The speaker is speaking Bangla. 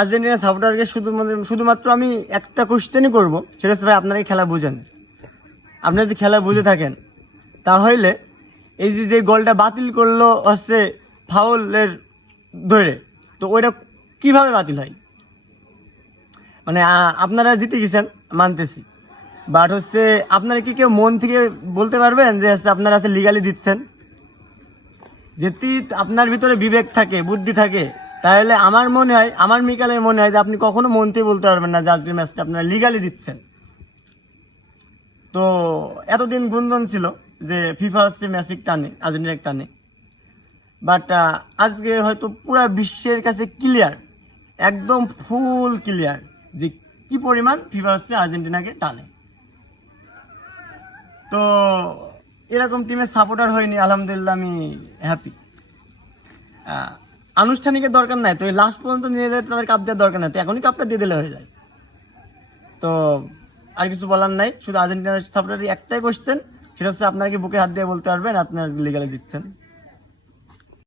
আর্জেন্টিনা সাপোর্টারকে শুধুমাত্র আমি একটা কোশ্চেনই করব, সেটা হচ্ছে ভাই আপনারা খেলা বুঝেন। আপনি যদি খেলা বুঝে থাকেন তাহলে এই যে গোলটা বাতিল করলো হচ্ছে ফাউলের ধরে, তো ওইটা কিভাবে বাতিল হয়? মানে আপনারা জিতে গেছেন মানতেছি, বাট হচ্ছে আপনারা কি কেউ মন থেকে বলতে পারবেন যে হচ্ছে আপনারা আছে লিগালি দিচ্ছেন? যদি আপনার ভিতরে বিবেক থাকে, বুদ্ধি থাকে, তাহলে আমার মনে হয়, আমার মিকালের মনে হয় যে আপনি কখনো মন থেকে বলতে পারবেন না যে আজকের ম্যাচটা আপনারা লিগালি দিচ্ছেন। তো এতদিন গুঞ্জন ছিল যে ফিফা হচ্ছে ম্যাচিক টানে, আর্জেন্টিনার টানে, বাট আজকে হয়তো পুরো বিশ্বের কাছে ক্লিয়ার, একদম ফুল ক্লিয়ার যে কি পরিমাণ ফিফা হচ্ছে আর্জেন্টিনাকে টানে। তো এরকম টিমের সাপোর্টার হয়নি, আলহামদুলিল্লাহ আমি হ্যাপি। আনুষ্ঠানিকের দরকার নাই, তো এই লাস্ট পর্যন্ত নিয়ে যেতে তাদের কাপ দেওয়ার দরকার নাই, তো এখনই কাপটা দিয়ে দিলে হয়ে যায়। তো আর কিছু বলার নাই, শুধু আর্জেন্টিনার সাপোর্টারই একটাই কোশ্চেন, সেটা হচ্ছে আপনারা কি বুকে হাত দিয়ে বলতে পারবেন আপনারা লিগালি দিচ্ছেন?